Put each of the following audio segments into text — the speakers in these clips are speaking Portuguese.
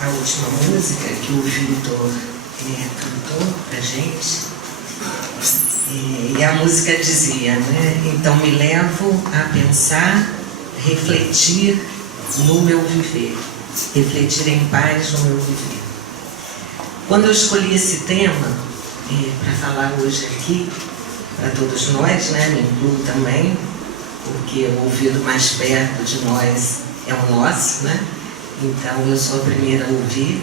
a última música que o Vitor cantou pra gente. E a música dizia, né? Então me levo a pensar, refletir no meu viver. Refletir em paz no meu viver. Quando eu escolhi esse tema para falar hoje aqui, para todos nós, né? Me incluo também, porque o ouvido mais perto de nós é o nosso, né? Então eu sou a primeira a ouvir.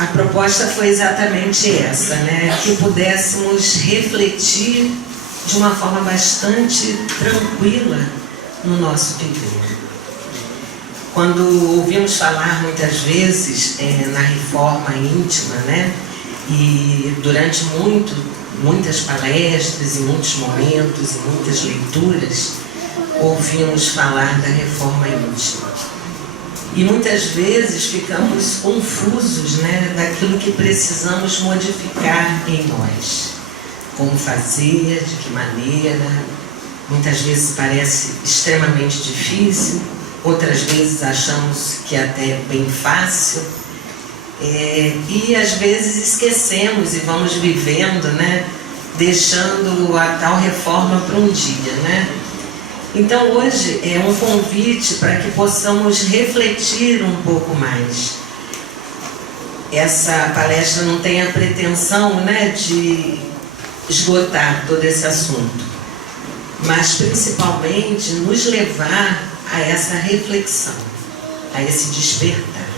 A proposta foi exatamente essa, né? Que pudéssemos refletir de uma forma bastante tranquila no nosso viver. Quando ouvimos falar muitas vezes na reforma íntima, né? E durante muitas palestras, e muitos momentos, e muitas leituras, ouvimos falar da reforma íntima. E muitas vezes ficamos confusos, né, daquilo que precisamos modificar em nós. Como fazer, de que maneira. Muitas vezes parece extremamente difícil, outras vezes achamos que até é bem fácil. E às vezes esquecemos e vamos vivendo, né, deixando a tal reforma para um dia, né? Então hoje é um convite para que possamos refletir um pouco mais. Essa palestra não tem a pretensão, né, de esgotar todo esse assunto, mas principalmente nos levar a essa reflexão, a esse despertar.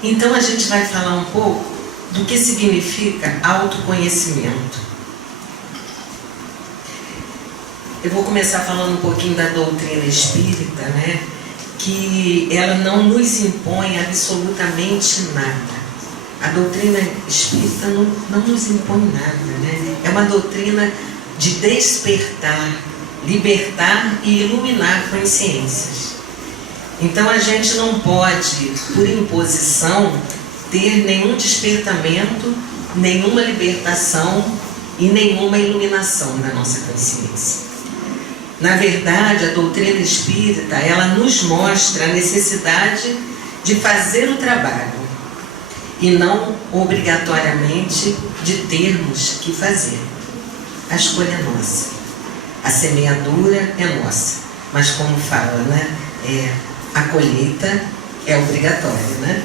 Então a gente vai falar um pouco do que significa autoconhecimento. Eu vou começar falando um pouquinho da doutrina espírita, né? Que ela não nos impõe absolutamente nada. A doutrina espírita não nos impõe nada, né? É uma doutrina de despertar, libertar e iluminar consciências. Então a gente não pode, por imposição, ter nenhum despertamento, nenhuma libertação e nenhuma iluminação da nossa consciência. Na verdade, a doutrina espírita, ela nos mostra a necessidade de fazer o trabalho e não obrigatoriamente de termos que fazer. A escolha é nossa. A semeadura é nossa. Mas como fala, né? A colheita é obrigatória, né?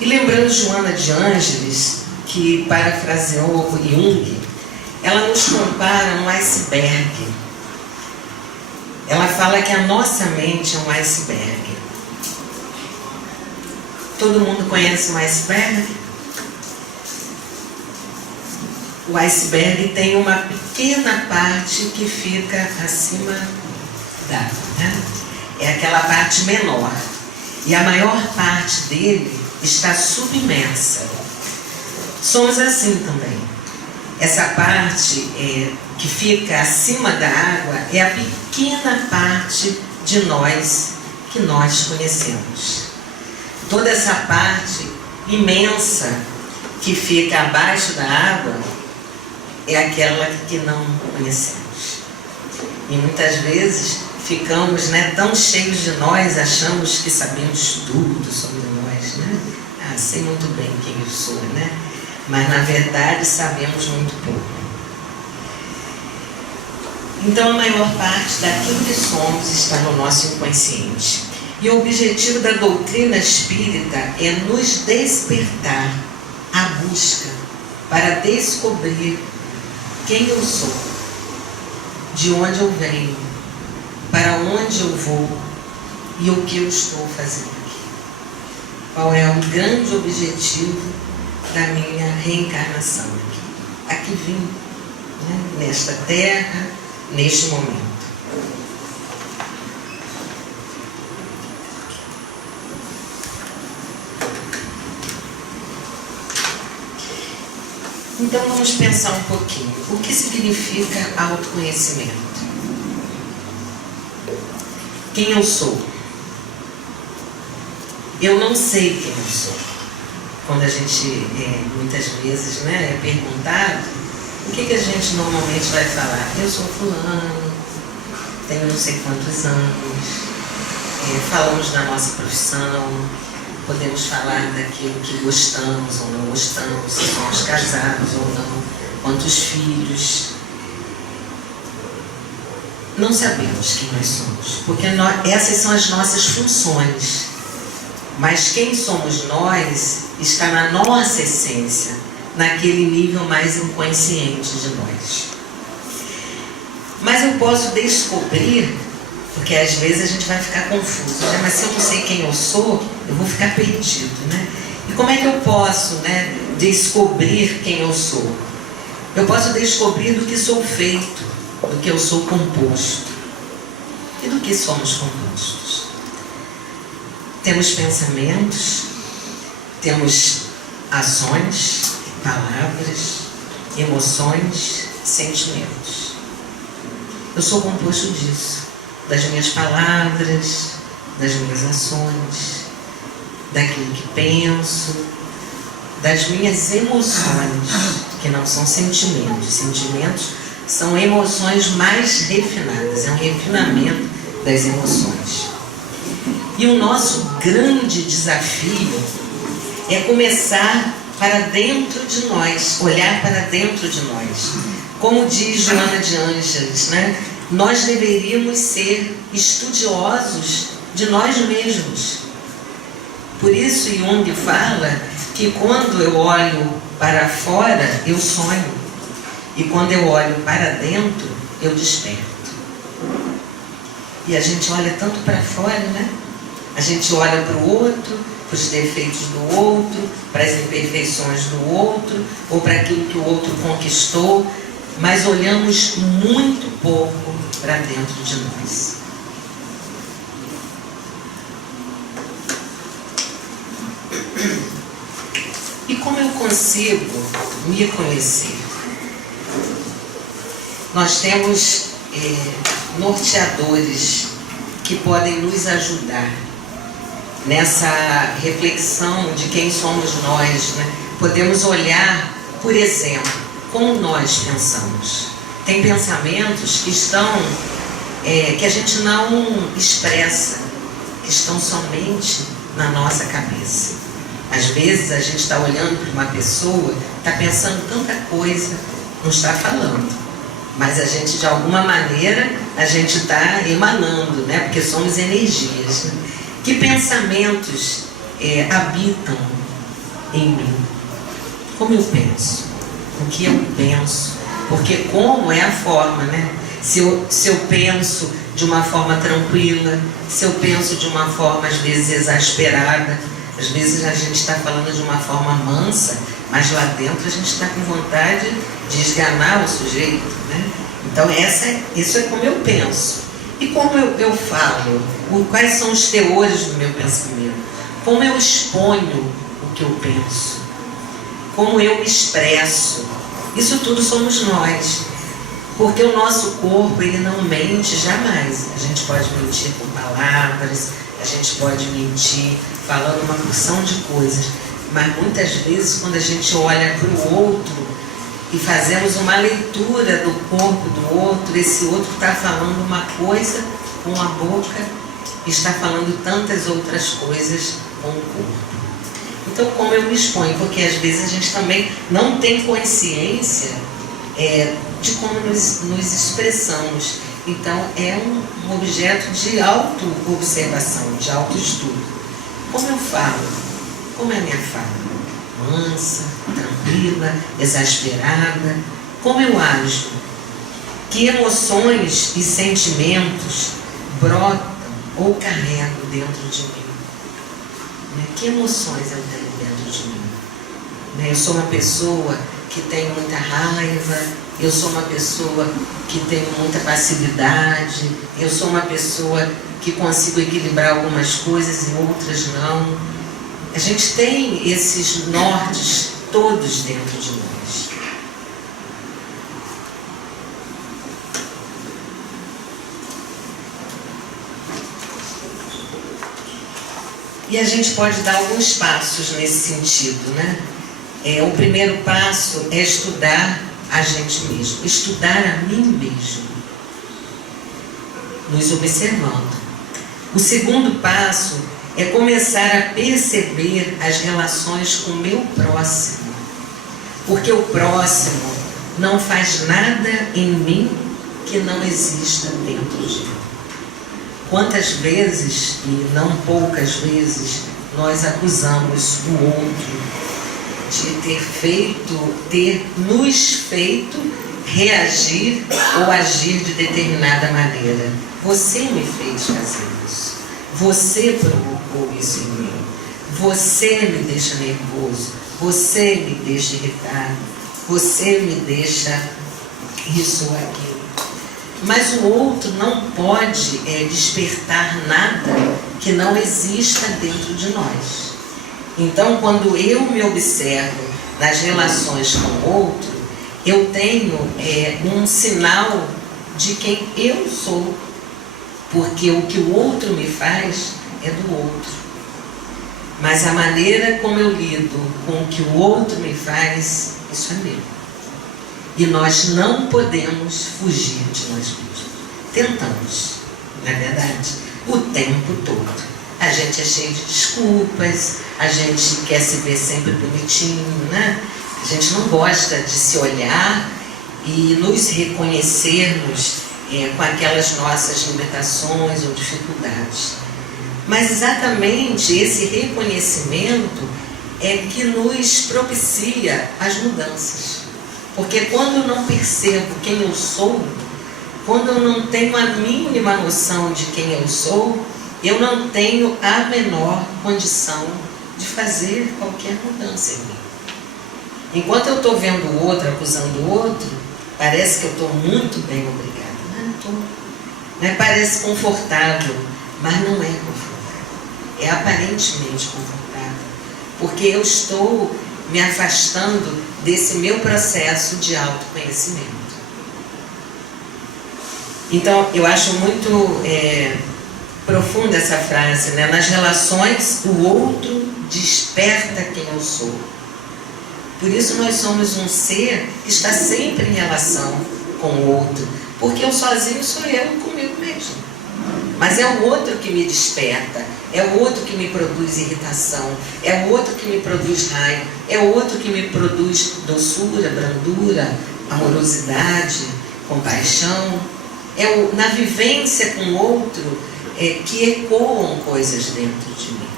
E lembrando Joana de Ângeles, que parafraseou Jung, ela nos compara a um iceberg. Ela fala que a nossa mente é um iceberg. Todo mundo conhece um iceberg? O iceberg tem uma pequena parte que fica acima d'água, né? É aquela parte menor. E a maior parte dele está submersa. Somos assim também. Essa parte que fica acima da água é a pequena parte de nós que nós conhecemos. Toda essa parte imensa que fica abaixo da água é aquela que não conhecemos. E muitas vezes ficamos, né, tão cheios de nós, achamos que sabemos tudo sobre nós, né? Sei muito bem quem eu sou, né? Mas na verdade sabemos muito pouco. Então a maior parte daquilo que somos está no nosso inconsciente. E o objetivo da doutrina espírita é nos despertar à busca para descobrir quem eu sou, de onde eu venho, para onde eu vou e o que eu estou fazendo aqui. Qual é o grande objetivo da minha reencarnação aqui. Aqui vim, né, nesta terra, neste momento. Então vamos pensar um pouquinho. O que significa autoconhecimento? Quem eu sou? Eu não sei quem eu sou. Quando a gente, muitas vezes, né, é perguntado, o que a gente normalmente vai falar? Eu sou fulano, tenho não sei quantos anos, falamos da nossa profissão, podemos falar daquilo que gostamos ou não gostamos, se somos casados ou não, quantos filhos. Não sabemos quem nós somos, porque essas são as nossas funções. Mas quem somos nós está na nossa essência, naquele nível mais inconsciente de nós. Mas eu posso descobrir, porque às vezes a gente vai ficar confuso, né? Mas se eu não sei quem eu sou, eu vou ficar perdido, né? E como é que eu posso, né, descobrir quem eu sou? Eu posso descobrir do que sou feito, do que eu sou composto. E do que somos compostos? Temos pensamentos, temos ações, palavras, emoções, sentimentos. Eu sou composto disso, das minhas palavras, das minhas ações, daquilo que penso, das minhas emoções, que não são sentimentos. Sentimentos são emoções mais refinadas, é um refinamento das emoções. E o nosso grande desafio é começar para dentro de nós, olhar para dentro de nós. Como diz Joana de Ângeles, né? Nós deveríamos ser estudiosos de nós mesmos. Por isso Jung fala que quando eu olho para fora, eu sonho. E quando eu olho para dentro, eu desperto. E a gente olha tanto para fora, né? A gente olha para o outro, para os defeitos do outro, para as imperfeições do outro, ou para aquilo que o outro conquistou, mas olhamos muito pouco para dentro de nós. E como eu consigo me conhecer? Nós temos norteadores que podem nos ajudar nessa reflexão de quem somos nós, né? Podemos olhar, por exemplo, como nós pensamos. Tem pensamentos que estão, que a gente não expressa, que estão somente na nossa cabeça. Às vezes a gente está olhando para uma pessoa, está pensando tanta coisa, não está falando. Mas a gente, de alguma maneira, a gente está emanando, né? Porque somos energias, né? Que pensamentos habitam em mim? Como eu penso? O que eu penso? Porque como é a forma, né? Se eu penso de uma forma tranquila, se eu penso de uma forma, às vezes, exasperada, às vezes a gente está falando de uma forma mansa, mas lá dentro a gente está com vontade de esganar o sujeito, né? Então isso é como eu penso. E como eu falo? Quais são os teores do meu pensamento? Como eu exponho o que eu penso? Como eu me expresso? Isso tudo somos nós. Porque o nosso corpo, ele não mente jamais. A gente pode mentir com palavras, a gente pode mentir falando uma porção de coisas. Mas muitas vezes, quando a gente olha para o outro e fazemos uma leitura do corpo do outro, esse outro está falando uma coisa com a boca e está falando tantas outras coisas com o corpo. Então, como eu me exponho? Porque às vezes a gente também não tem consciência de como nos expressamos. Então, é um objeto de auto-observação, de auto-estudo. Como eu falo? Como é a minha fala? Mansa, tranquila, exasperada? Como eu ajo? Que emoções e sentimentos brotam ou carrego dentro de mim? Que emoções eu tenho dentro de mim? Eu sou uma pessoa que tem muita raiva, eu sou uma pessoa que tem muita passividade, eu sou uma pessoa que consigo equilibrar algumas coisas e outras não. A gente tem esses nortes todos dentro de nós. E a gente pode dar alguns passos nesse sentido, né? O primeiro passo é estudar a gente mesmo, estudar a mim mesmo. nos observando. O segundo passo é começar a perceber as relações com o meu próximo, porque o próximo não faz nada em mim que não exista dentro de mim. Quantas vezes, e não poucas vezes, nós acusamos o outro de ter nos feito reagir ou agir de determinada maneira. Você me fez fazer isso. Você provocou isso em mim. Você me deixa nervoso. Você me deixa irritado. Você me deixa isso ou aquilo. Mas o outro não pode despertar nada que não exista dentro de nós. Então, quando eu me observo nas relações com o outro, eu tenho um sinal de quem eu sou, porque o que o outro me faz é do outro. Mas a maneira como eu lido com o que o outro me faz, isso é meu. E nós não podemos fugir de nós mesmos. Tentamos, não é verdade? O tempo todo. A gente é cheio de desculpas, a gente quer se ver sempre bonitinho, né? A gente não gosta de se olhar e nos reconhecermos com aquelas nossas limitações ou dificuldades. Mas exatamente esse reconhecimento é que nos propicia as mudanças. Porque quando eu não percebo quem eu sou, quando eu não tenho a mínima noção de quem eu sou, eu não tenho a menor condição de fazer qualquer mudança em mim. Enquanto eu estou vendo o outro, acusando o outro, parece que eu estou muito bem, obrigada. Né? Parece confortável, mas não é confortável. É aparentemente confortável. Porque eu estou me afastando desse meu processo de autoconhecimento. Então, eu acho muito profunda essa frase, né? Nas relações, o outro desperta quem eu sou. Por isso nós somos um ser que está sempre em relação com o outro, porque eu sozinho sou eu comigo mesmo. Mas é o outro que me desperta, é o outro que me produz irritação, é o outro que me produz raiva, é o outro que me produz doçura, brandura, amorosidade, compaixão. Na vivência com o outro que ecoam coisas dentro de mim.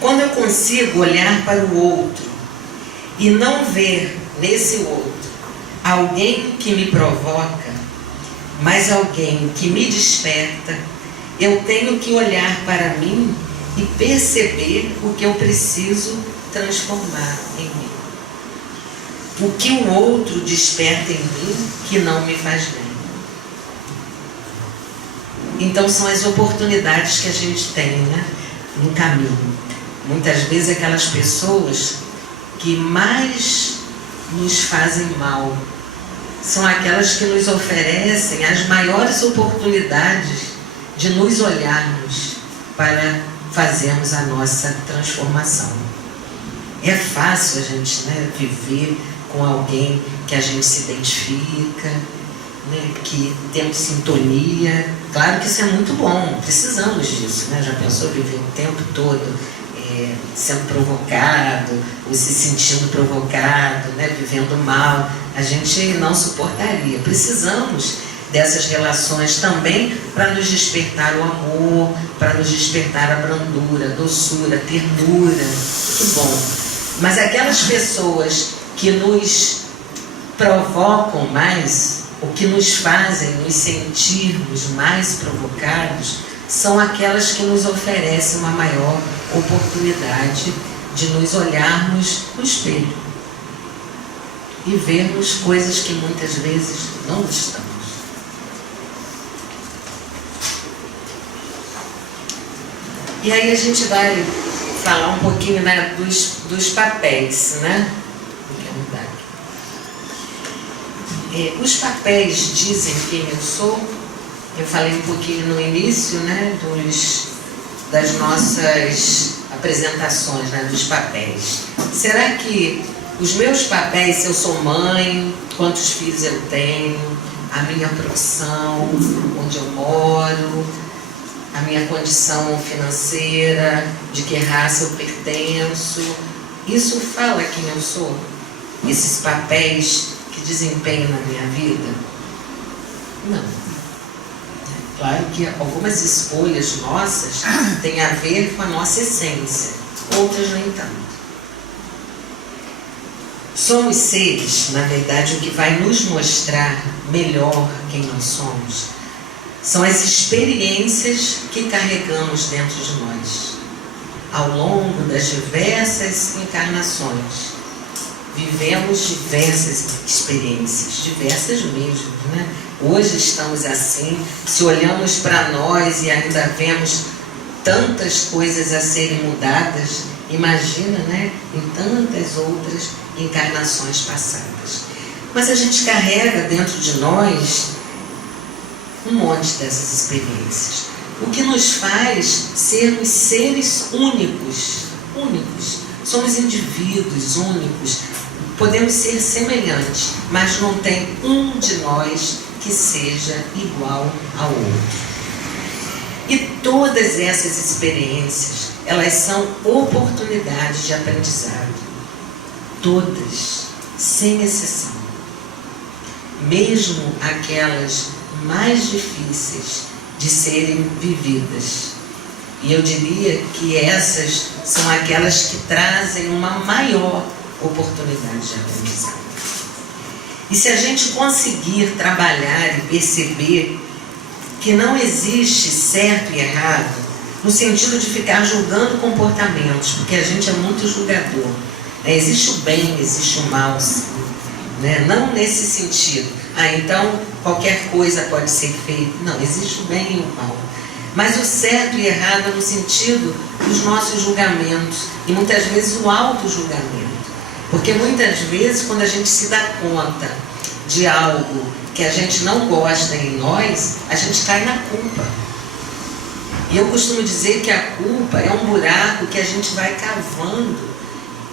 Quando eu consigo olhar para o outro e não ver nesse outro alguém que me provoca, mas alguém que me desperta, eu tenho que olhar para mim e perceber o que eu preciso transformar em mim. O que o outro desperta em mim que não me faz bem. Então são as oportunidades que a gente tem, né, no caminho. Muitas vezes aquelas pessoas que mais nos fazem mal são aquelas que nos oferecem as maiores oportunidades de nos olharmos para fazermos a nossa transformação. É fácil a gente, né, viver com alguém que a gente se identifica, né, que temos sintonia. Claro que isso é muito bom, precisamos disso, né? Já pensou viver o tempo todo sendo provocado, ou se sentindo provocado, né, vivendo mal? A gente não suportaria. Precisamos dessas relações também para nos despertar o amor, para nos despertar a brandura, a doçura, a ternura. Que bom. Mas aquelas pessoas que nos provocam mais, o que nos fazem nos sentirmos mais provocados, são aquelas que nos oferecem uma maior oportunidade de nos olharmos no espelho e vermos coisas que muitas vezes não gostamos. E aí a gente vai falar um pouquinho, né, dos papéis, né? Os papéis dizem quem eu sou. Eu falei um pouquinho no início, né, das nossas apresentações, né, dos papéis. Será que os meus papéis, se eu sou mãe, quantos filhos eu tenho, a minha profissão, onde eu moro, a minha condição financeira, de que raça eu pertenço. Isso fala quem eu sou? Esses papéis que desempenho na minha vida? Não. Claro que algumas escolhas nossas têm a ver com a nossa essência, outras nem tanto. Somos seres, na verdade, o que vai nos mostrar melhor quem nós somos são as experiências que carregamos dentro de nós, ao longo das diversas encarnações. Vivemos diversas experiências, diversas mesmo, né? Hoje estamos assim, se olhamos para nós e ainda vemos tantas coisas a serem mudadas, imagina, né? Em tantas outras encarnações passadas. Mas a gente carrega dentro de nós um monte dessas experiências, o que nos faz sermos seres únicos. Somos indivíduos únicos, podemos ser semelhantes, mas não tem um de nós que seja igual ao outro. E todas essas experiências, elas são oportunidades de aprendizado. Todas, sem exceção. Mesmo aquelas mais difíceis de serem vividas. E eu diria que essas são aquelas que trazem uma maior oportunidade de aprendizado. E se a gente conseguir trabalhar e perceber que não existe certo e errado, no sentido de ficar julgando comportamentos, porque a gente é muito julgador, né? Existe o bem, existe o mal, né? Não nesse sentido. Então qualquer coisa pode ser feita. Não, existe o bem e o mal. Mas o certo e errado no sentido dos nossos julgamentos e muitas vezes o auto-julgamento. Porque muitas vezes quando a gente se dá conta de algo que a gente não gosta em nós, a gente cai na culpa. E eu costumo dizer que a culpa é um buraco que a gente vai cavando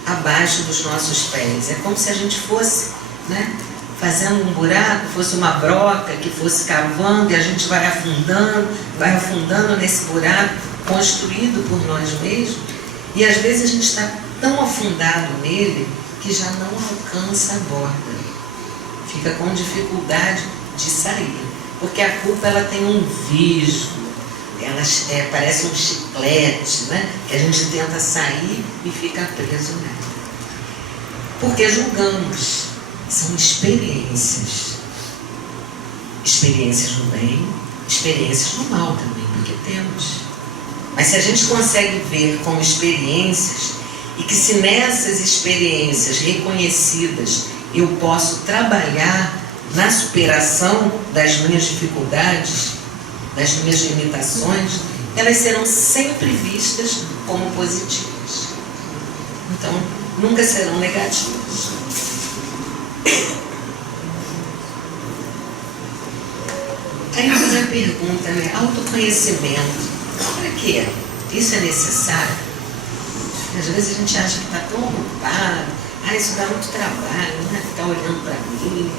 abaixo dos nossos pés. É como se a gente fosse, né, fazendo um buraco, fosse uma broca que fosse cavando e a gente vai afundando nesse buraco construído por nós mesmos. E às vezes a gente está tão afundado nele que já não alcança a borda. Fica com dificuldade de sair. Porque a culpa ela tem um visgo, ela parece um chiclete, né? Que a gente tenta sair e fica preso nela. Porque julgamos. São experiências. Experiências no bem, experiências no mal também, porque temos. Mas se a gente consegue ver como experiências, e que se nessas experiências reconhecidas eu posso trabalhar na superação das minhas dificuldades, das minhas limitações, elas serão sempre vistas como positivas. Então, nunca serão negativas. Aí vem a pergunta, né? Autoconhecimento. Para quê? Isso é necessário? Às vezes a gente acha que está tão ocupado, isso dá muito trabalho, né? Ficar olhando para mim,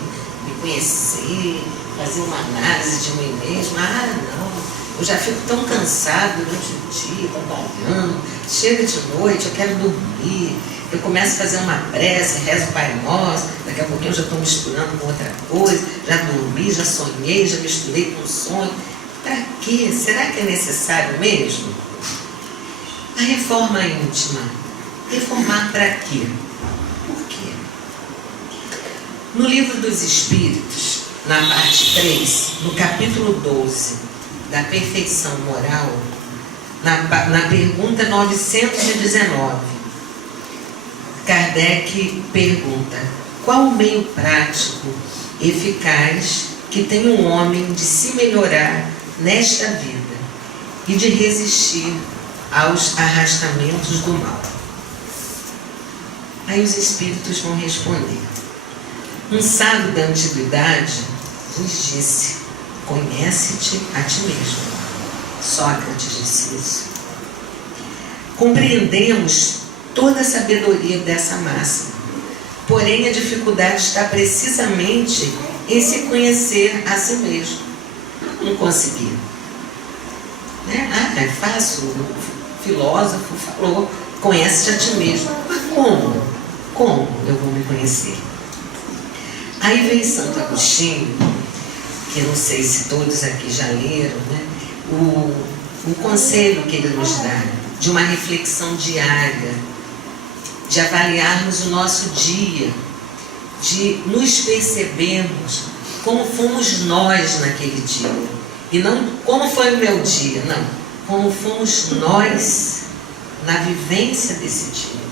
me conhecer, fazer uma análise de mim mesmo. Não, eu já fico tão cansado durante o dia, trabalhando, chega de noite, eu quero dormir, eu começo a fazer uma prece, rezo o Pai Nosso, daqui a pouquinho eu já estou misturando com outra coisa, já dormi, já sonhei, já misturei com sonho. Para quê? Será que é necessário mesmo? A reforma íntima. Reformar para quê? Por quê? No Livro dos Espíritos, na parte 3, no capítulo 12, da perfeição moral, na pergunta 919, Kardec pergunta: qual o meio prático, eficaz, que tem um homem de se melhorar nesta vida e de resistir aos arrastamentos do mal? Aí os espíritos vão responder. Um sábio da antiguidade lhes disse: conhece-te a ti mesmo. Sócrates disse isso. Compreendemos toda a sabedoria dessa máxima, porém a dificuldade está precisamente em se conhecer a si mesmo. Não consegui. Né? É fácil. O filósofo falou, conhece-te a ti mesmo. Mas como? Como eu vou me conhecer? Aí vem Santo Agostinho, que não sei se todos aqui já leram, né? O conselho que ele nos dá, de uma reflexão diária, de avaliarmos o nosso dia, de nos percebermos como fomos nós naquele dia. E não como foi o meu dia, não. Como fomos nós na vivência desse dia.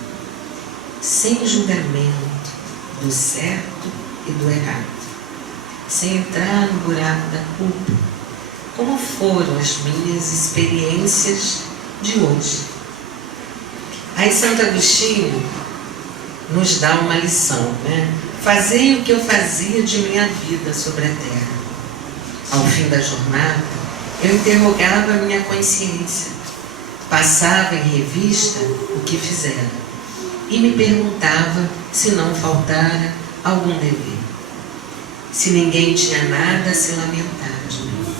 Sem julgamento do certo e do errado. Sem entrar no buraco da culpa. Como foram as minhas experiências de hoje. Aí Santo Agostinho nos dá uma lição, né? Fazei o que eu fazia de minha vida sobre a terra. Ao fim da jornada, eu interrogava a minha consciência, passava em revista o que fizera e me perguntava se não faltara algum dever, se ninguém tinha nada a se lamentar de mim.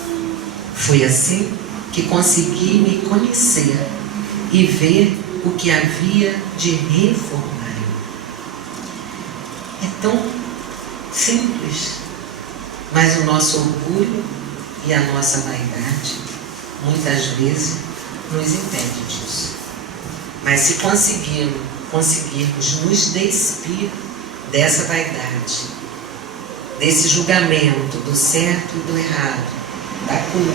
Foi assim que consegui me conhecer e ver o que havia de reformar. É tão simples, mas o nosso orgulho e a nossa vaidade muitas vezes nos impede disso. Mas se conseguirmos nos despir dessa vaidade, desse julgamento do certo e do errado, da culpa,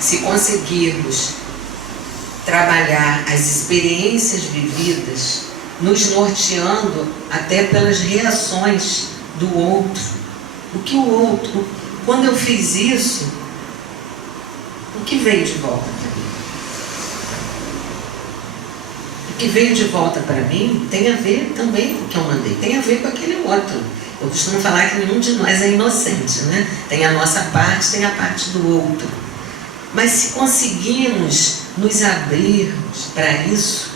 se conseguirmos trabalhar as experiências vividas, nos norteando até pelas reações do outro. O que o outro, quando eu fiz isso, o que veio de volta para mim? O que veio de volta para mim tem a ver também com o que eu mandei, tem a ver com aquele outro. Eu costumo falar que nenhum de nós é inocente, né? Tem a nossa parte, tem a parte do outro. Mas se conseguirmos nos abrirmos para isso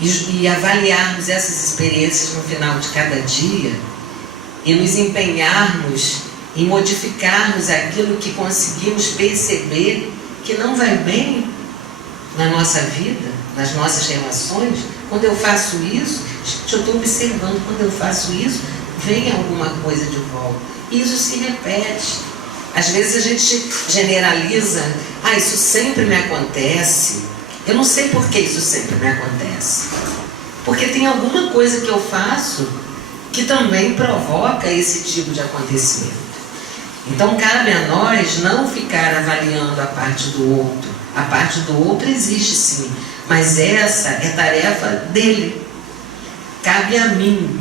e avaliarmos essas experiências no final de cada dia e nos empenharmos em modificarmos aquilo que conseguimos perceber que não vai bem na nossa vida, nas nossas relações, quando eu faço isso, eu estou observando, quando eu faço isso, vem alguma coisa de volta. E isso se repete. Às vezes a gente generaliza, isso sempre me acontece. Eu não sei por que isso sempre me acontece. Porque tem alguma coisa que eu faço que também provoca esse tipo de acontecimento. Então cabe a nós não ficar avaliando a parte do outro. A parte do outro existe sim, mas essa é tarefa dele. Cabe a mim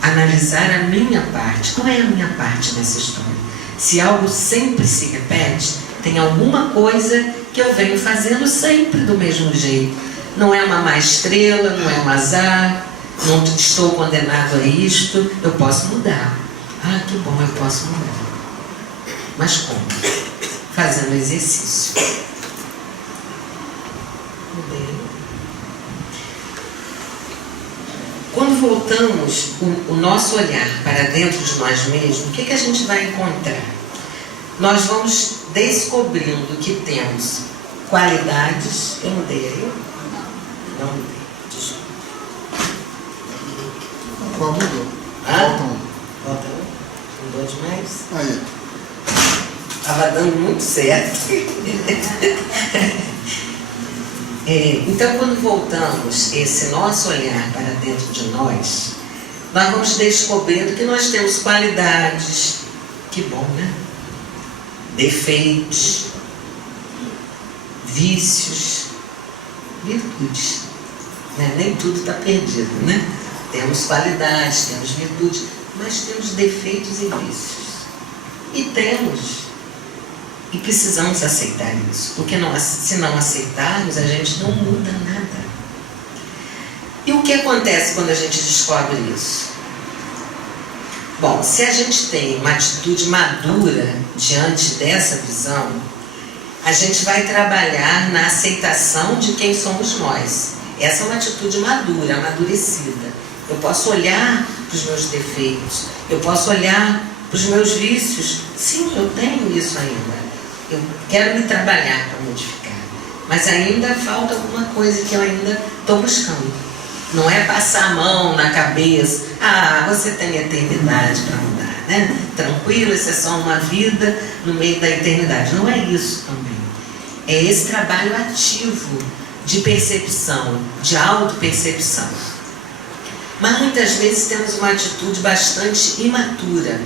analisar a minha parte. Qual é a minha parte nessa história? Se algo sempre se repete, tem alguma coisa que eu venho fazendo sempre do mesmo jeito. Não é uma má estrela, não é um azar, não estou condenado a isto, eu posso mudar. Que bom, eu posso mudar. Mas como? Fazendo exercício. Quando voltamos o nosso olhar para dentro de nós mesmos, o que a gente vai encontrar? Nós vamos descobrindo que temos qualidades. Eu mudei aí? Não mudei. Desculpa. Qual mudou? Volta um. Mudou demais? Aí. Estava dando muito certo. Então, quando voltamos esse nosso olhar para dentro de nós vamos descobrindo que nós temos qualidades, que bom, né? Defeitos, vícios, virtudes. Né? Nem tudo está perdido, né? Temos qualidades, temos virtudes, mas temos defeitos e vícios. E precisamos aceitar isso, porque se não aceitarmos, a gente não muda nada. E o que acontece quando a gente descobre isso? Bom, se a gente tem uma atitude madura diante dessa visão, a gente vai trabalhar na aceitação de quem somos nós. Essa é uma atitude madura, amadurecida. Eu posso olhar para os meus defeitos, eu posso olhar Os meus vícios, sim, eu tenho isso ainda. Eu quero me trabalhar para modificar. Mas ainda falta alguma coisa que eu ainda estou buscando. Não é passar a mão na cabeça. Ah, você tem eternidade para mudar, né? Tranquilo, isso é só uma vida no meio da eternidade. Não é isso também. É esse trabalho ativo de percepção, de autopercepção. Mas muitas vezes temos uma atitude bastante imatura,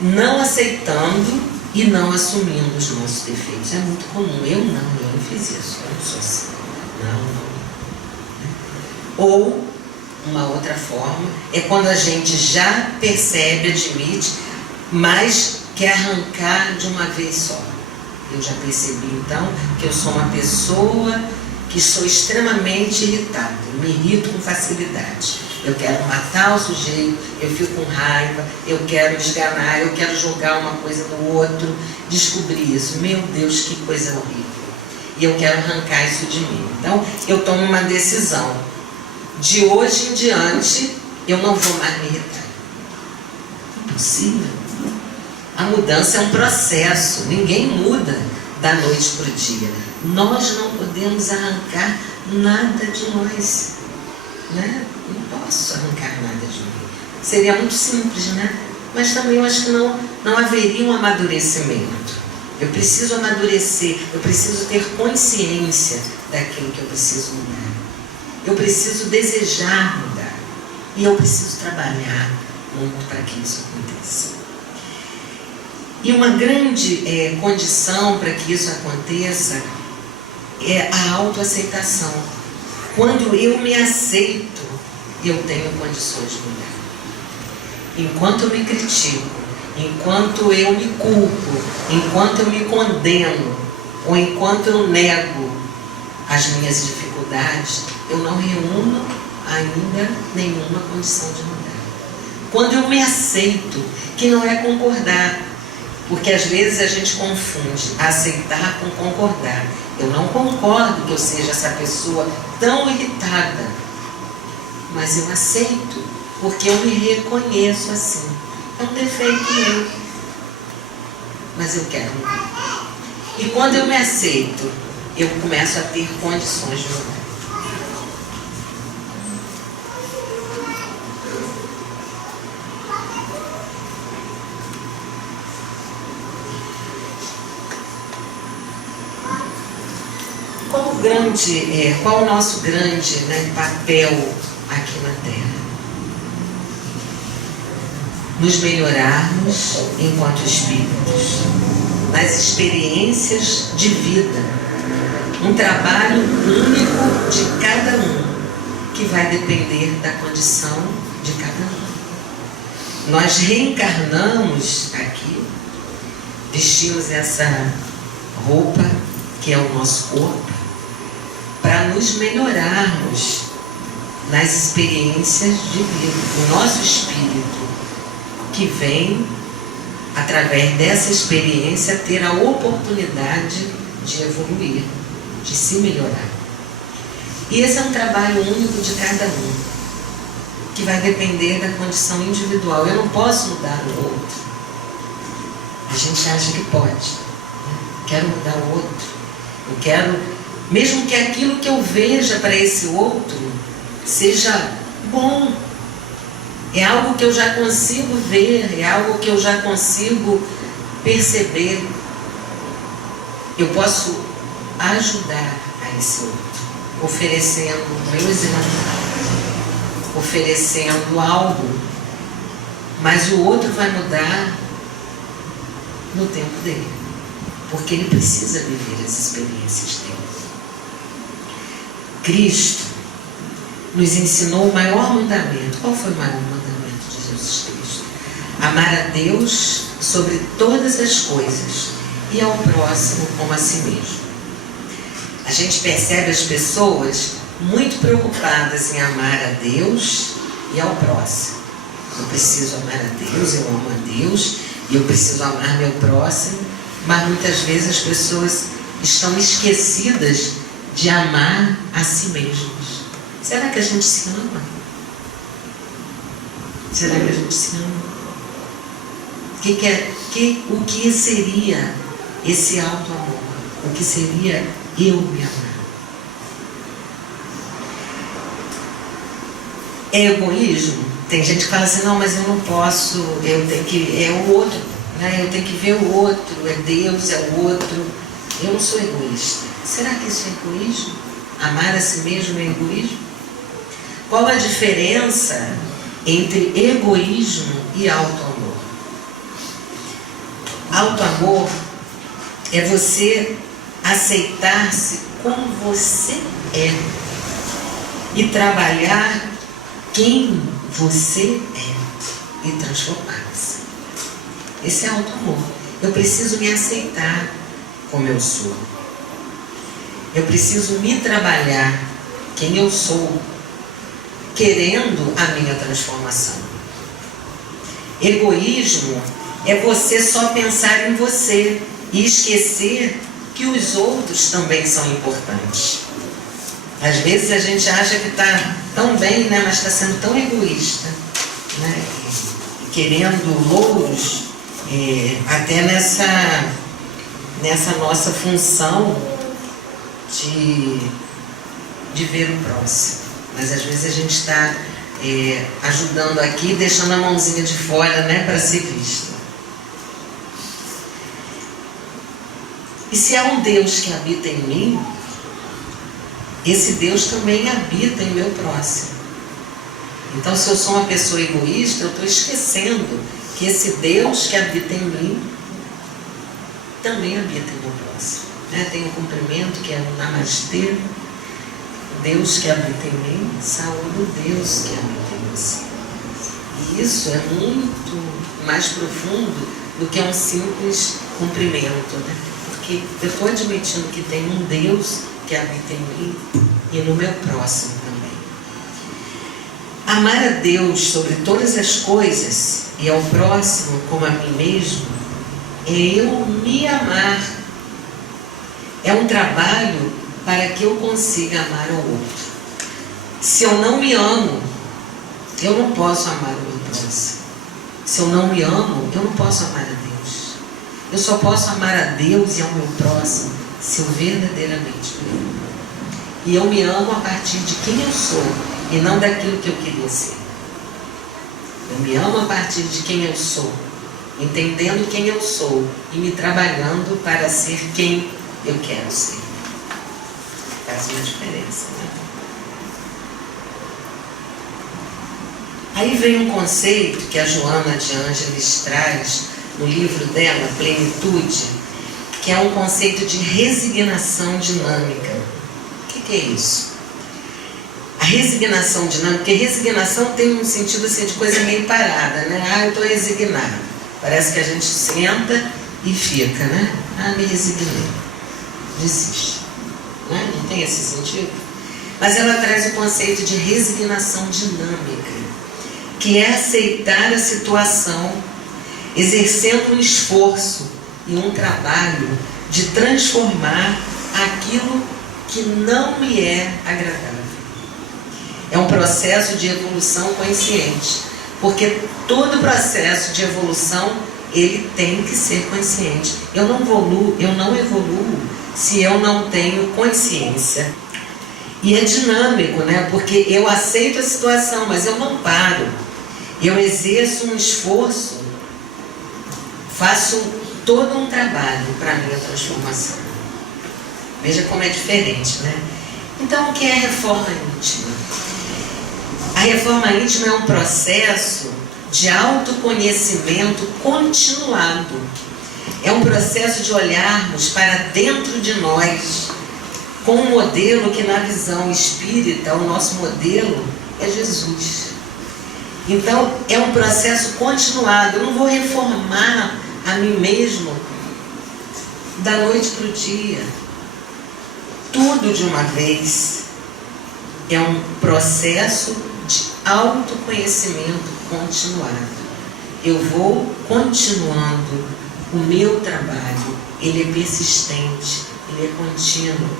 não aceitando e não assumindo os nossos defeitos. É muito comum. Eu não fiz isso, eu não sou assim. Não. Ou, uma outra forma, é quando a gente já percebe, admite, mas quer arrancar de uma vez só. Eu já percebi, então, que eu sou uma pessoa que sou extremamente irritada, me irrito com facilidade. Eu quero matar o sujeito, eu fico com raiva, eu quero esganar, eu quero jogar uma coisa no outro, descobrir isso. Meu Deus, que coisa horrível. E eu quero arrancar isso de mim. Então, eu tomo uma decisão. De hoje em diante, eu não vou mais me irritar. Impossível. A mudança é um processo. Ninguém muda da noite para o dia. Nós não podemos arrancar nada de nós. Né? Não posso arrancar nada de mim. Seria muito simples, né? Mas também eu acho que não haveria um amadurecimento. Eu preciso amadurecer, eu preciso ter consciência daquilo que eu preciso mudar. Eu preciso desejar mudar. E eu preciso trabalhar muito para que isso aconteça. E uma grande condição para que isso aconteça é a autoaceitação. Quando eu me aceito, eu tenho condições de mudar. Enquanto eu me critico, enquanto eu me culpo, enquanto eu me condeno, ou enquanto eu nego as minhas dificuldades, eu não reúno ainda nenhuma condição de mudar. Quando eu me aceito, que não é concordar, porque às vezes a gente confunde aceitar com concordar. Eu não concordo que eu seja essa pessoa tão irritada, mas eu aceito, porque eu me reconheço assim. É um defeito meu, mas eu quero mudar. E quando eu me aceito, eu começo a ter condições de mudar. Qual o nosso grande papel aqui na Terra? Nos melhorarmos enquanto espíritos, nas experiências de vida, um trabalho único de cada um, que vai depender da condição de cada um. Nós reencarnamos aqui, vestimos essa roupa que é o nosso corpo, para nos melhorarmos nas experiências de vida. O nosso espírito, que vem, através dessa experiência, ter a oportunidade de evoluir, de se melhorar. E esse é um trabalho único de cada um, que vai depender da condição individual. Eu não posso mudar o outro. A gente acha que pode. Quero mudar o outro. Eu quero, mesmo que aquilo que eu veja para esse outro seja bom. É algo que eu já consigo ver, é algo que eu já consigo perceber. Eu posso ajudar a esse outro, oferecendo o meu exemplo, oferecendo algo, mas o outro vai mudar no tempo dele, porque ele precisa viver as experiências dele. Cristo nos ensinou o maior mandamento. Qual foi o maior mandamento de Jesus Cristo? Amar a Deus sobre todas as coisas e ao próximo como a si mesmo. A gente percebe as pessoas muito preocupadas em amar a Deus e ao próximo. Eu preciso amar a Deus, eu amo a Deus e eu preciso amar meu próximo, mas muitas vezes as pessoas estão esquecidas de amar a si mesmos. Será que a gente se ama? Será que a gente se ama? O que seria esse auto-amor? O que seria eu me amar? É egoísmo? Tem gente que fala assim, não, mas eu não posso, eu tenho que, é o outro, né? Eu tenho que ver o outro, é Deus, é o outro. Eu não sou egoísta. Será que isso é egoísmo? Amar a si mesmo é egoísmo? Qual a diferença entre egoísmo e auto-amor? Auto-amor é você aceitar-se como você é e trabalhar quem você é e transformar-se. Esse é auto-amor. Eu preciso me aceitar como eu sou. Eu preciso me trabalhar quem eu sou, querendo a minha transformação. Egoísmo é você só pensar em você e esquecer que os outros também são importantes. Às vezes a gente acha que está tão bem, né, mas está sendo tão egoísta, né, e querendo louros, até nessa nossa função de ver o próximo. Mas às vezes a gente está ajudando aqui, deixando a mãozinha de fora, né, para ser vista. E se há um Deus que habita em mim, esse Deus também habita em meu próximo. Então, se eu sou uma pessoa egoísta, eu estou esquecendo que esse Deus que habita em mim também habita em meu próximo. Tem um cumprimento que é o Namastê. Deus que habita em mim, saúde o Deus que habita em você. E isso é muito mais profundo do que um simples cumprimento, né? Porque eu estou admitindo que tem um Deus que habita em mim e no meu próximo também. Amar a Deus sobre todas as coisas e ao próximo como a mim mesmo é eu me amar. É um trabalho para que eu consiga amar ao outro. Se eu não me amo, eu não posso amar o meu próximo. Se eu não me amo, eu não posso amar a Deus. Eu só posso amar a Deus e ao meu próximo se eu verdadeiramente me amo. E eu me amo a partir de quem eu sou e não daquilo que eu queria ser. Eu me amo a partir de quem eu sou, entendendo quem eu sou e me trabalhando para ser quem eu quero ser. Faz uma diferença, né? Aí vem um conceito que a Joana de Ângeles traz no livro dela, Plenitude, que é um conceito de resignação dinâmica. O que é isso? A resignação dinâmica, porque resignação tem um sentido assim, de coisa meio parada, né? Eu estou resignado. Parece que a gente senta e fica, né? Me resignei. Desiste. Né? Não tem esse sentido? Mas ela traz o conceito de resignação dinâmica, que é aceitar a situação, exercendo um esforço e um trabalho de transformar aquilo que não me é agradável. É um processo de evolução consciente, porque todo processo de evolução ele tem que ser consciente. Eu não evoluo se eu não tenho consciência. E é dinâmico, né? Porque eu aceito a situação, mas eu não paro. Eu exerço um esforço, faço todo um trabalho para a minha transformação. Veja como é diferente, né? Então, o que é a reforma íntima? A reforma íntima é um processo de autoconhecimento continuado. É um processo de olharmos para dentro de nós com um modelo que, na visão espírita, o nosso modelo é Jesus. Então, é um processo continuado. Eu não vou reformar a mim mesmo da noite para o dia. Tudo de uma vez. É um processo de autoconhecimento continuado. Eu vou continuando o meu trabalho. Ele é persistente, ele é contínuo.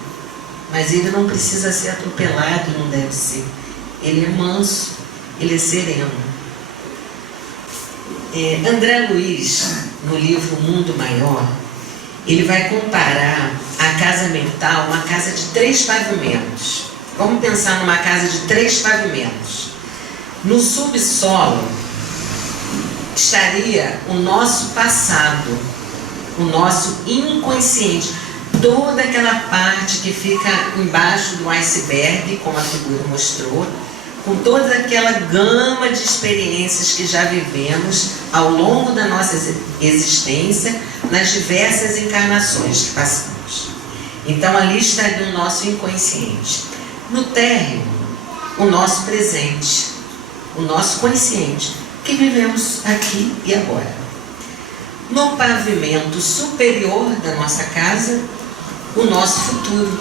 Mas ele não precisa ser atropelado, não deve ser. Ele é manso, ele é sereno. André Luiz, no livro Mundo Maior, ele vai comparar a casa mental, uma casa de 3 pavimentos. Vamos pensar numa casa de 3 pavimentos. No subsolo estaria o nosso passado, o nosso inconsciente, toda aquela parte que fica embaixo do iceberg, como a figura mostrou, com toda aquela gama de experiências que já vivemos ao longo da nossa existência, nas diversas encarnações que passamos. Então ali estaria o nosso inconsciente. No térreo, o nosso presente, o nosso consciente, que vivemos aqui e agora. No pavimento superior da nossa casa, o nosso futuro,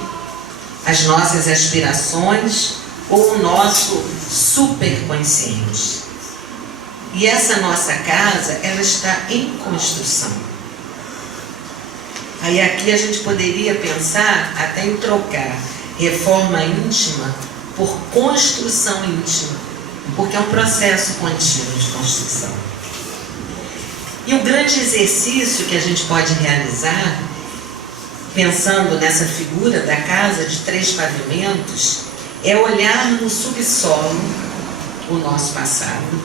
as nossas aspirações ou o nosso superconsciente. E essa nossa casa, ela está em construção. Aí aqui a gente poderia pensar até em trocar reforma íntima por construção íntima, porque é um processo contínuo de construção. E o grande exercício que a gente pode realizar, pensando nessa figura da casa de 3 pavimentos, é olhar no subsolo o nosso passado,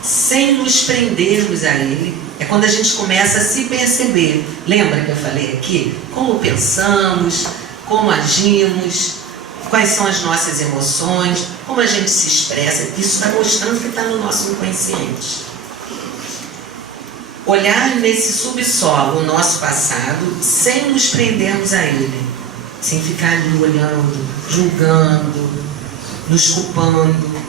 sem nos prendermos a ele. É quando a gente começa a se perceber. Lembra que eu falei aqui? Como pensamos, como agimos, quais são as nossas emoções, como a gente se expressa. Isso está mostrando que está no nosso inconsciente. Olhar nesse subsolo o nosso passado, sem nos prendermos a ele, sem ficar ali olhando, julgando, nos culpando,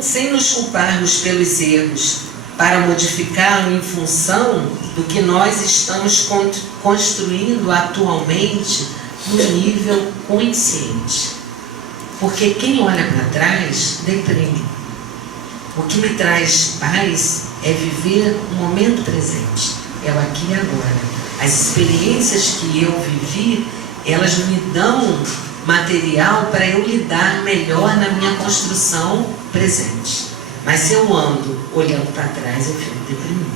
sem nos culparmos pelos erros, para modificá-lo em função do que nós estamos construindo atualmente no nível consciente. Porque quem olha para trás deprime. O que me traz paz é viver o momento presente, é o aqui e agora. As experiências que eu vivi, elas me dão material para eu lidar melhor na minha construção presente. Mas se eu ando olhando para trás, eu fico deprimido.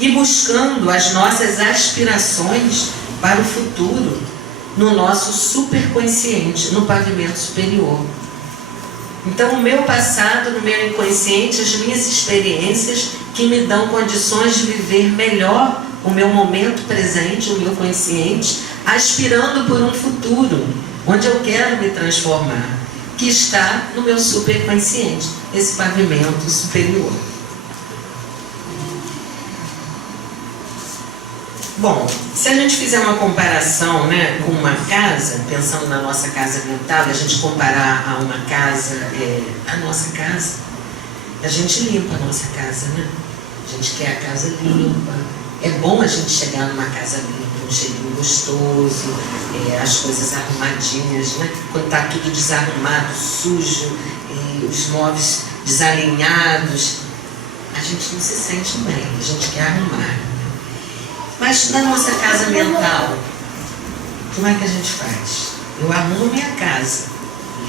E buscando as nossas aspirações para o futuro no nosso superconsciente, no pavimento superior. Então, o meu passado, no meu inconsciente, as minhas experiências que me dão condições de viver melhor o meu momento presente, o meu consciente, aspirando por um futuro onde eu quero me transformar, que está no meu superconsciente, esse pavimento superior. Bom, se a gente fizer uma comparação, né, com uma casa, pensando na nossa casa mental, e a gente comparar a uma casa, a nossa casa, a gente limpa a nossa casa, né? A gente quer a casa limpa. É bom a gente chegar numa casa limpa, um cheirinho gostoso, as coisas arrumadinhas, né? Quando está tudo desarrumado, sujo, os móveis desalinhados, a gente não se sente bem, a gente quer arrumar. Mas na nossa casa mental, como é que a gente faz? Eu arrumo minha casa,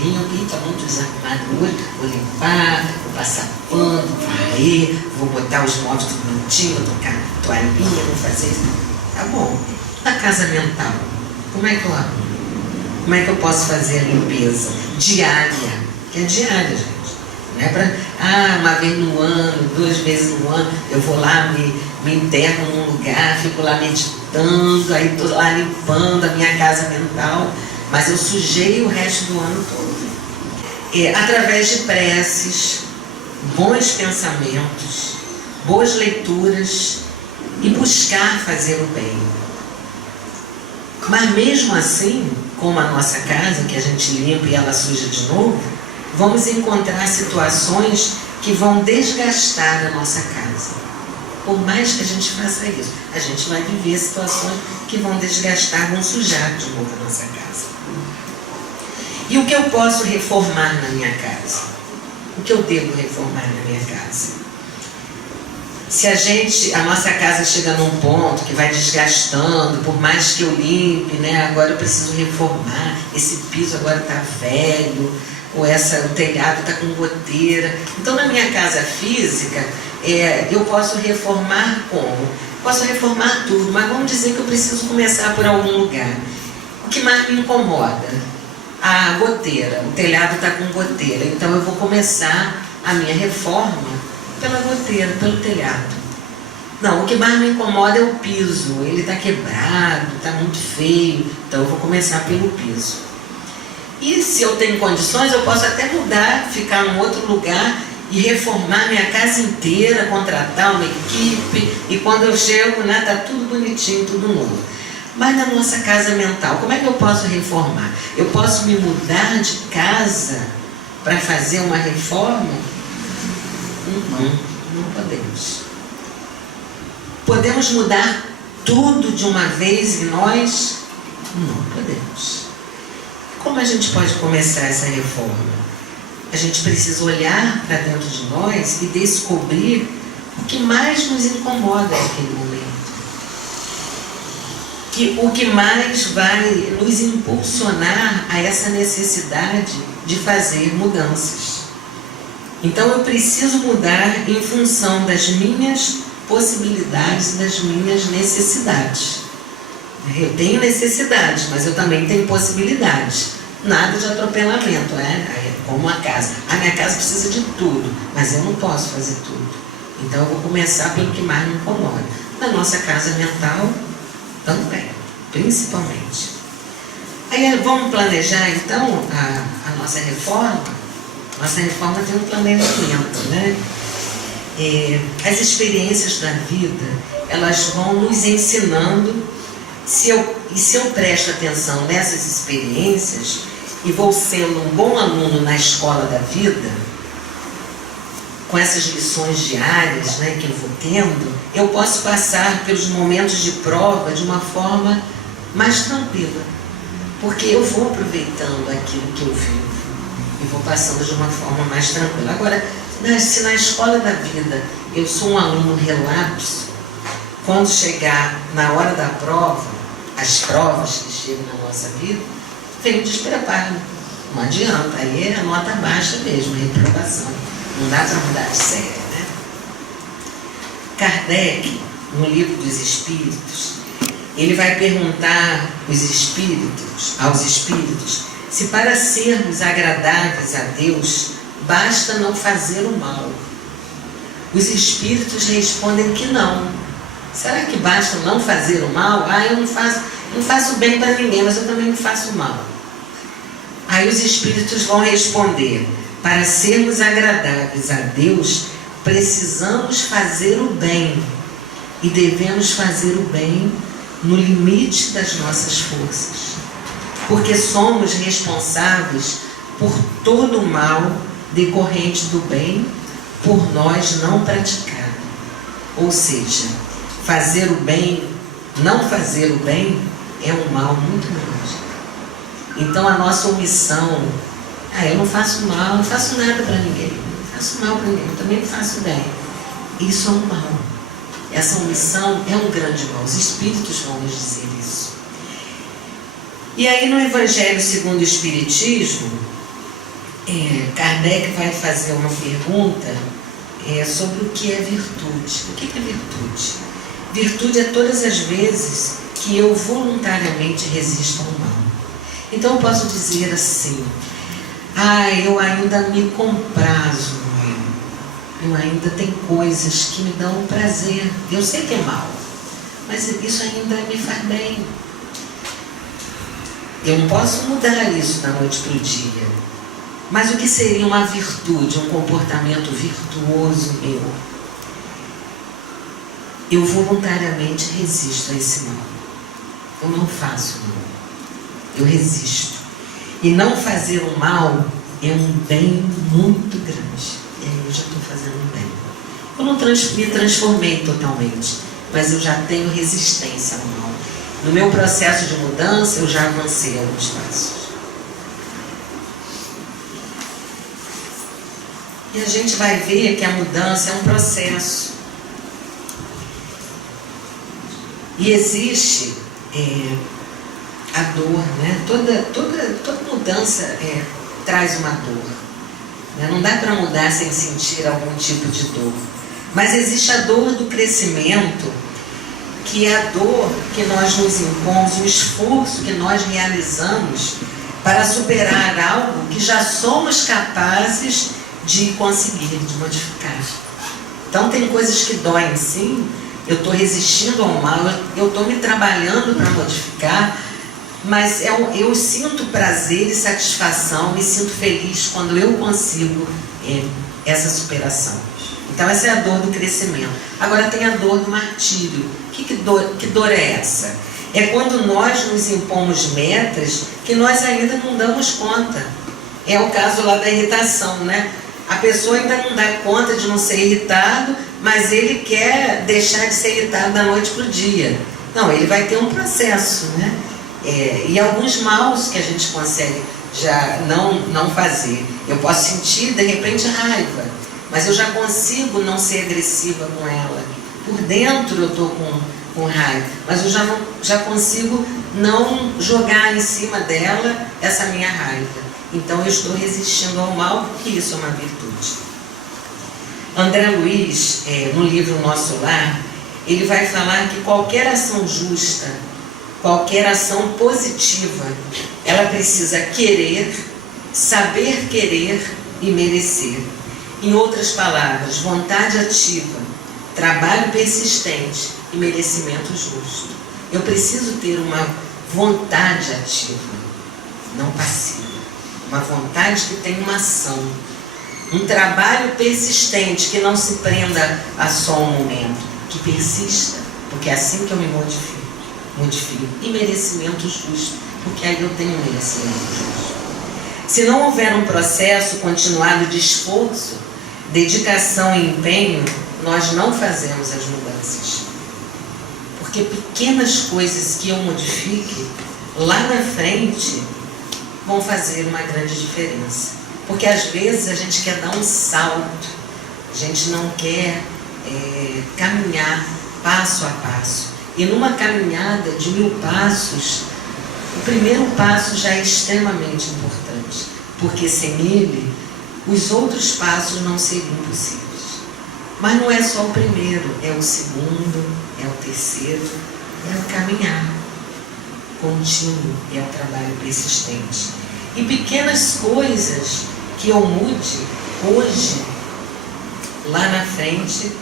limpo, está muito desarrumado hoje, vou limpar, vou passar pano, vou varrer, vou botar os móveis tudo bonitinho, vou tocar toalhinha, vou fazer isso. Tá bom. Na casa mental, como é que eu arrumo? Como é que eu posso fazer a limpeza diária? Que é diária, gente. Não é para, uma vez no ano, 2 vezes no ano, eu vou lá, me interno num lugar, fico lá meditando, aí estou lá limpando a minha casa mental, mas eu sujei o resto do ano todo. Através de preces, bons pensamentos, boas leituras e buscar fazer o bem. Mas mesmo assim, como a nossa casa, que a gente limpa e ela suja de novo, vamos encontrar situações que vão desgastar a nossa casa. Por mais que a gente faça isso, a gente vai viver situações que vão desgastar, vão sujar de novo a nossa casa. E o que eu posso reformar na minha casa? O que eu devo reformar na minha casa? Se a nossa casa chega num ponto que vai desgastando, por mais que eu limpe, né? Agora eu preciso reformar, esse piso agora está velho, ou o telhado está com goteira. Então, na minha casa física, eu posso reformar como? Posso reformar tudo, mas vamos dizer que eu preciso começar por algum lugar. O que mais me incomoda? A goteira. O telhado está com goteira, então eu vou começar a minha reforma pela goteira, pelo telhado. Não, o que mais me incomoda é o piso. Ele está quebrado, está muito feio, então eu vou começar pelo piso. E se eu tenho condições, eu posso até mudar, ficar em outro lugar e reformar minha casa inteira, contratar uma equipe, e quando eu chego, né, está tudo bonitinho, tudo novo. Mas na nossa casa mental, como é que eu posso reformar? Eu posso me mudar de casa para fazer uma reforma? Não podemos. Podemos mudar tudo de uma vez em nós? Não podemos. Como a gente pode começar essa reforma? A gente precisa olhar para dentro de nós e descobrir o que mais nos incomoda naquele momento. O que mais vai nos impulsionar a essa necessidade de fazer mudanças. Então eu preciso mudar em função das minhas possibilidades, das minhas necessidades. Eu tenho necessidades, mas eu também tenho possibilidades. Nada de atropelamento, como a casa. A minha casa precisa de tudo, mas eu não posso fazer tudo. Então eu vou começar pelo que mais me incomoda. Na nossa casa mental, também, principalmente. Aí vamos planejar então a nossa reforma. Nossa reforma tem um planejamento, né? As experiências da vida, elas vão nos ensinando. Se eu presto atenção nessas experiências e vou sendo um bom aluno na escola da vida, com essas lições diárias, né, que eu vou tendo, eu posso passar pelos momentos de prova de uma forma mais tranquila, porque eu vou aproveitando aquilo que eu vivo e vou passando de uma forma mais tranquila. Agora, se na escola da vida eu sou um aluno relapso, quando chegar na hora da prova, as provas que chegam na nossa vida, vem o despreparo. Não adianta, aí é a nota baixa mesmo, reprovação. Não dá para mudar de série, né? Kardec, no livro dos Espíritos, ele vai perguntar aos espíritos, se para sermos agradáveis a Deus, basta não fazer o mal. Os espíritos respondem que não. Será que basta não fazer o mal? Eu não faço bem para ninguém, mas eu também não faço mal. Aí os espíritos vão responder: para sermos agradáveis a Deus, precisamos fazer o bem. E devemos fazer o bem no limite das nossas forças. Porque somos responsáveis por todo o mal decorrente do bem por nós não praticado. Ou seja, fazer o bem, não fazer o bem, é um mal muito grande. Então a nossa omissão, eu não faço mal, não faço nada para ninguém, não faço mal para ninguém, eu também não faço bem. Isso é um mal. Essa omissão é um grande mal. Os espíritos vão nos dizer isso. E aí no Evangelho segundo o Espiritismo, Kardec vai fazer uma pergunta sobre o que é virtude. O que é virtude? Virtude é todas as vezes que eu voluntariamente resisto ao mal. Então eu posso dizer assim: eu ainda me comprazo no eu ainda tenho coisas que me dão prazer. Eu sei que é mal, mas isso ainda me faz bem. Eu não posso mudar isso da noite para o dia. Mas o que seria uma virtude, um comportamento virtuoso meu? Eu voluntariamente resisto a esse mal. Eu não faço mal. Eu resisto. E não fazer o mal é um bem muito grande. E aí eu já estou fazendo bem. Eu não me transformei totalmente, mas eu já tenho resistência ao mal. No meu processo de mudança, eu já avancei alguns passos. E a gente vai ver que a mudança é um processo. E existe a dor, né? Toda mudança traz uma dor. Não dá para mudar sem sentir algum tipo de dor. Mas existe a dor do crescimento, que é a dor que nós nos impomos, o esforço que nós realizamos para superar algo que já somos capazes de conseguir, de modificar. Então tem coisas que doem, sim. Eu estou resistindo ao mal, eu estou me trabalhando para modificar, mas eu sinto prazer e satisfação, me sinto feliz quando eu consigo essa superação. Então essa é a dor do crescimento. Agora tem a dor do martírio. Que dor é essa? É quando nós nos impomos metas que nós ainda não damos conta. É o caso lá da irritação, né? A pessoa ainda não dá conta de não ser irritado, mas ele quer deixar de ser irritado da noite para o dia. Não, ele vai ter um processo, né? E alguns maus que a gente consegue já não fazer. Eu posso sentir, de repente, raiva, mas eu já consigo não ser agressiva com ela. Por dentro eu estou com raiva, mas eu já consigo não jogar em cima dela essa minha raiva. Então eu estou resistindo ao mal, porque isso é uma virtude. André Luiz, no livro Nosso Lar, ele vai falar que qualquer ação justa, qualquer ação positiva, ela precisa querer, saber querer e merecer. Em outras palavras, vontade ativa, trabalho persistente e merecimento justo. Eu preciso ter uma vontade ativa, não passiva. Uma vontade que tem uma ação. Um trabalho persistente, que não se prenda a só um momento, que persista, porque é assim que eu me modifico. E merecimento justo, porque aí eu tenho um merecimento justo. Se não houver um processo continuado de esforço, dedicação e empenho, nós não fazemos as mudanças. Porque pequenas coisas que eu modifique, lá na frente, vão fazer uma grande diferença. Porque às vezes a gente quer dar um salto, a gente não quer caminhar passo a passo. E numa caminhada de 1000 passos, o primeiro passo já é extremamente importante, porque sem ele, os outros passos não seriam possíveis. Mas não é só o primeiro, é o segundo, é o terceiro, é o caminhar contínuo, é o trabalho persistente. E pequenas coisas que eu mude hoje, lá na frente,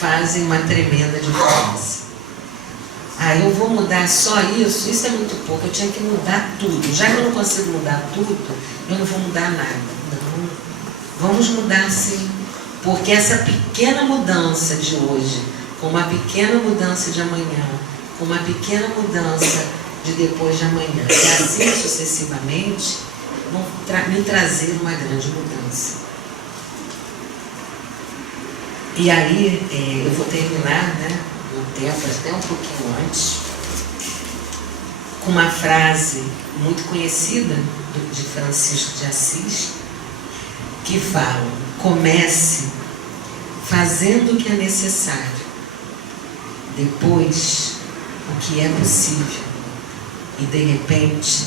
fazem uma tremenda diferença. Eu vou mudar só isso é muito pouco, eu tinha que mudar tudo. Já que eu não consigo mudar tudo, eu não vou mudar nada. Não, vamos mudar sim, porque essa pequena mudança de hoje, com uma pequena mudança de amanhã, com uma pequena mudança de depois de amanhã, e assim sucessivamente, vão me trazer uma grande mudança. E aí, eu vou terminar, né, no tempo, até um pouquinho antes, com uma frase muito conhecida de Francisco de Assis, que fala: comece fazendo o que é necessário, depois o que é possível, e de repente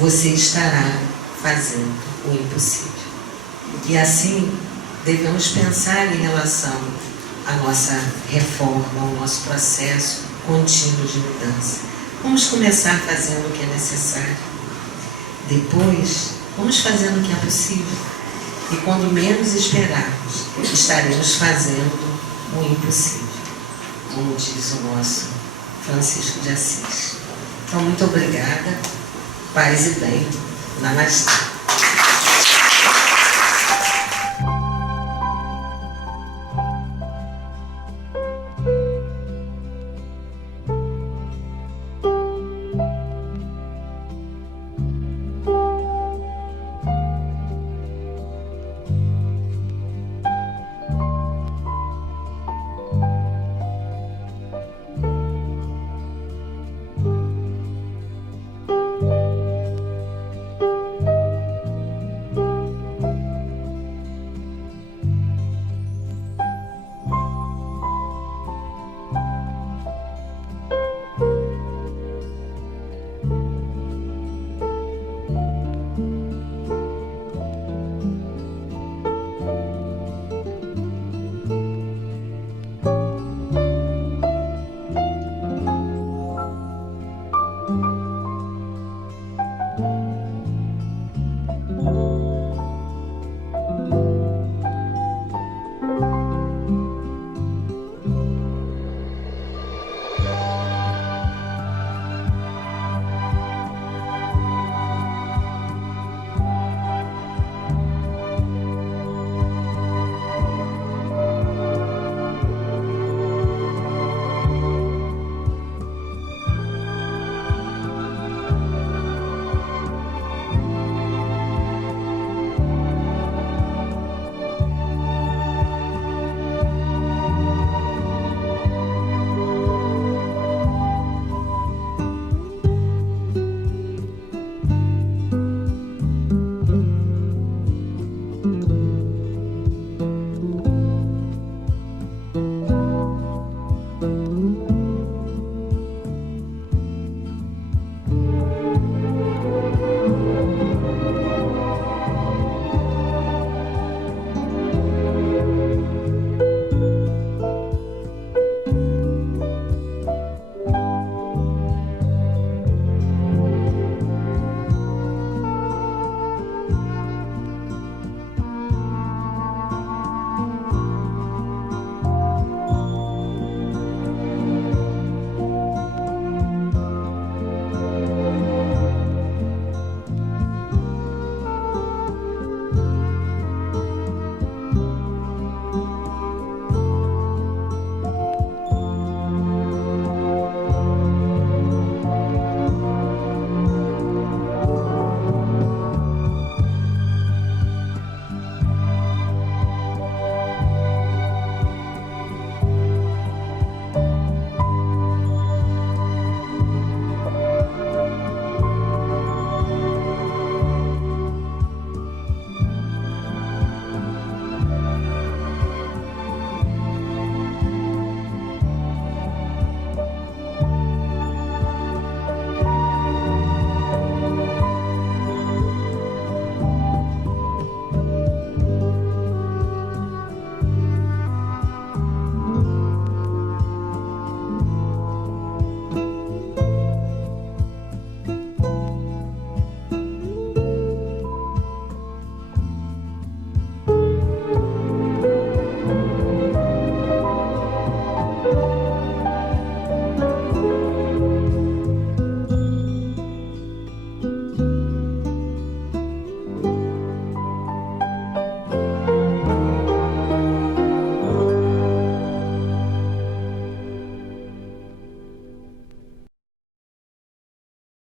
você estará fazendo o impossível. E assim devemos pensar em relação à nossa reforma, ao nosso processo contínuo de mudança. Vamos começar fazendo o que é necessário. Depois, vamos fazendo o que é possível. E quando menos esperarmos, estaremos fazendo o impossível, como diz o nosso Francisco de Assis. Então, muito obrigada. Paz e bem. Namastê.